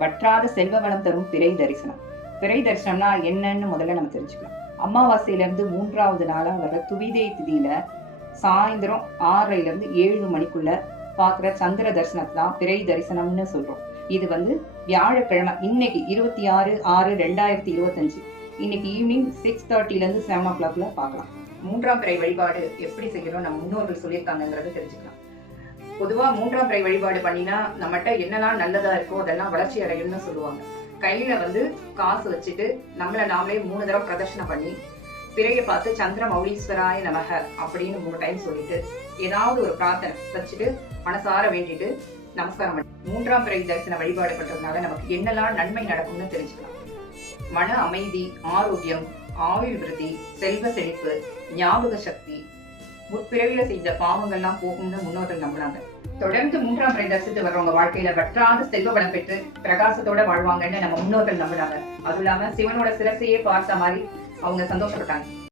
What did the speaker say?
வற்றாத செல்வ வளம் தரும் பிறை தரிசனம். பிறை தரிசனம்னா என்னன்னு முதல்ல நம்ம தெரிஞ்சுக்கலாம். அமாவாசையிலிருந்து 3வது நாளா வர்ற துவிதை திதியில சாயந்தரம் 6:30லிருந்து 7 மணிக்குள்ள பார்க்குற சந்திர தரிசனத்தை தான் பிறை தரிசனம்னு சொல்றோம். இது வியாழக்கிழமை இன்னைக்கு 26/6/2025 இன்னைக்கு ஈவினிங் 6:30லேருந்து 7 பார்க்கலாம். 3ஆம் பிறை வழிபாடு எப்படி செய்யணும் நம்ம முன்னோர்கள் சொல்லியிருக்காங்கிறத தெரிஞ்சுக்கலாம். பொதுவா 3ஆம் பிறை வழிபாடு பண்ணினா நம்மகிட்ட என்னெல்லாம் நல்லதா இருக்கோ அதெல்லாம் வளர்ச்சி அடையும்னு சொல்லுவாங்க. கையில காசு வச்சுட்டு நம்மள நாமளே 3 தடவை பிரதர்ஷனம் பண்ணி பிறையை பார்த்து சந்திர மௌலீஸ்வராய நமக அப்படின்னு 3 டைம் சொல்லிட்டு ஏதாவது ஒரு பிரார்த்தனை வச்சுட்டு மனசார வேண்டிட்டு நமஸ்காரம் பண்ணி 3ஆம் பிறை தரிசன வழிபாடு பண்றதுனால நமக்கு என்னெல்லாம் நன்மை நடக்கும்னு தெரிஞ்சுக்கலாம். மன அமைதி, ஆரோக்கியம், ஆயுள் விருத்தி, செல்வ செழிப்பு, ஞாபக சக்தி, முற்பிறவில செய்த பாவங்கள்லாம் போகும்னு முன்னோர்கள் நம்பினாங்க. தொடர்ந்து 3ஆம் பிறை தரிசித்து வர்றவங்க வாழ்க்கையில வற்றாத செல்வ வளம் பெற்று பிரகாசத்தோட வாழ்வாங்கன்னு நம்ம முன்னோர்கள் நம்பினாங்க. அதுவும் இல்லாம சிவனோட சிரசையே பார்த்த மாதிரி அவங்க சந்தோஷப்பட்டாங்க.